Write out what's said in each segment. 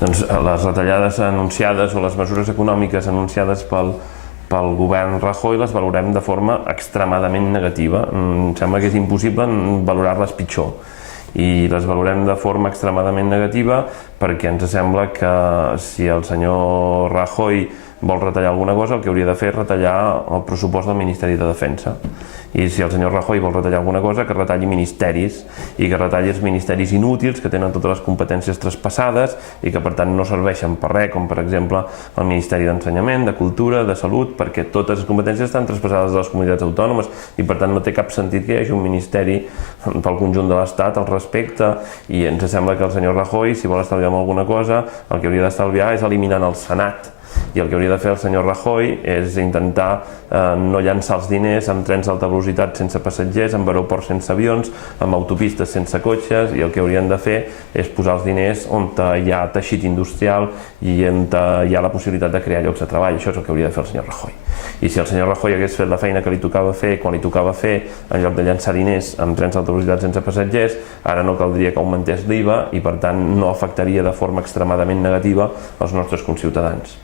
Doncs les retallades anunciades o les mesures econòmiques anunciades pel govern Rajoy les valorem de forma extremadament negativa. Em sembla que és impossible valorar-les pitjor. I les valorem de forma extremadament negativa perquè ens sembla que si el senyor Rajoy vol retallar alguna cosa, el que hauria de fer és retallar el pressupost del Ministeri de Defensa. I si el senyor Rajoy vol retallar alguna cosa, que retalli ministeris i que retalli els ministeris inútils que tenen totes les competències traspassades i que per tant no serveixen per res, com per exemple el Ministeri d'Ensenyament, de Cultura, de Salut, perquè totes les competències estan traspassades a les comunitats autònomes i per tant no té cap sentit que hi hagi un ministeri pel conjunt de l'Estat al respecte. I ens sembla que el senyor Rajoy, si vol estalviar alguna cosa, el que hauria d'estalviar és eliminant el Senat. I el que hauria de fer el senyor Rajoy és intentar no llançar els diners amb trens d'alta velocitat sense passatgers, amb aeroports sense avions, amb autopistes sense cotxes, i el que haurien de fer és posar els diners on hi ha teixit industrial i on hi ha la possibilitat de crear llocs de treball. Això és el que hauria de fer el senyor Rajoy. I si el senyor Rajoy hagués fet la feina que li tocava fer quan li tocava fer, en lloc de llançar diners amb trens d'alta velocitat sense passatgers, ara no caldria que augmentés l'IVA i per tant no afectaria de forma extremadament negativa els nostres conciutadans.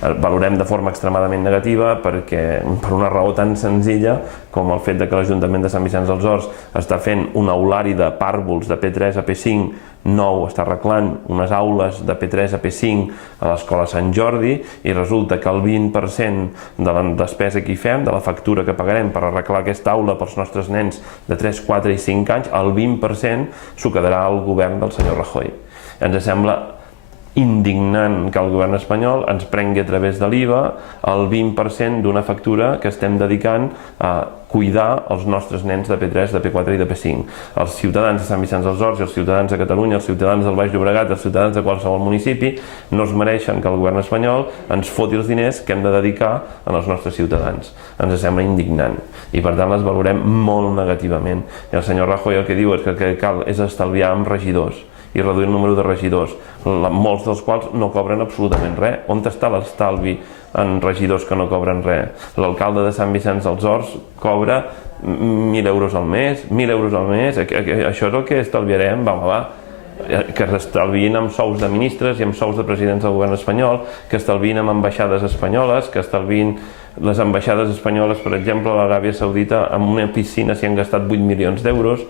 Valorem de forma extremadament negativa perquè per una raó tan senzilla com el fet que l'Ajuntament de Sant Vicenç dels Horts està fent un aulari de pàrvuls de P3 a P5 nou, està arreglant unes aules de P3 a P5 a l'escola Sant Jordi i resulta que el 20% de la despesa que hi fem, de la factura que pagarem per arreglar aquesta aula pels nostres nens de 3, 4 i 5 anys, el 20% s'ho quedarà el govern del senyor Rajoy. Ens sembla indignant que el govern espanyol ens prengui a través de l'IVA el 20% d'una factura que estem dedicant a cuidar els nostres nens de P3, de P4 i de P5. Els ciutadans de Sant Vicenç dels Horts i els ciutadans de Catalunya, els ciutadans del Baix Llobregat, els ciutadans de qualsevol municipi no es mereixen que el govern espanyol ens foti els diners que hem de dedicar als nostres ciutadans. Ens sembla indignant i per tant les valorem molt negativament. I el senyor Rajoy el que diu és que el que cal és estalviar amb regidors i reduir el número de regidors, molts dels quals no cobren absolutament res. On està l'estalvi en regidors que no cobren res? L'alcalde de Sant Vicenç dels Horts cobra 1.000 euros al mes, 1.000 euros al mes, això és el que estalviarem, va, que s'estalviïn amb sous de ministres i amb sous de presidents del govern espanyol, que estalviïn amb ambaixades espanyoles, que estalviïn les ambaixades espanyoles, per exemple, a l'Aràbia Saudita, amb una piscina s'hi han gastat 8 milions d'euros.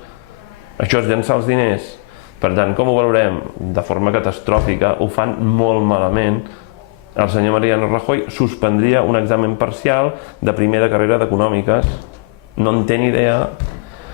Això és llançar els diners. Per tant, com ho valorem? De forma catastròfica, ho fan molt malament. El senyor Mariano Rajoy suspendria un examen parcial de primer de carrera d'Econòmiques. No en té ni idea.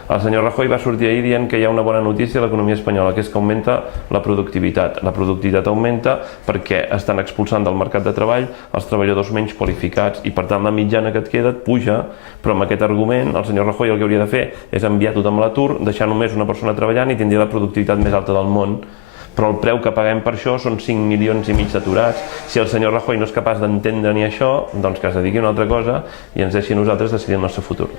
El senyor Rajoy va sortir ahir dient que hi ha una bona notícia a l'economia espanyola, que és que augmenta la productivitat. La productivitat augmenta perquè estan expulsant del mercat de treball els treballadors menys qualificats i per tant la mitjana que et queda et puja, però amb aquest argument el senyor Rajoy el que hauria de fer és enviar tothom a l'atur, deixar només una persona treballant i tindria la productivitat més alta del món. Però el preu que paguem per això són 5 milions i mig d'aturats. Si el senyor Rajoy no és capaç d'entendre ni això, doncs que es dediqui a una altra cosa i ens deixi a nosaltres decidir el nostre futur.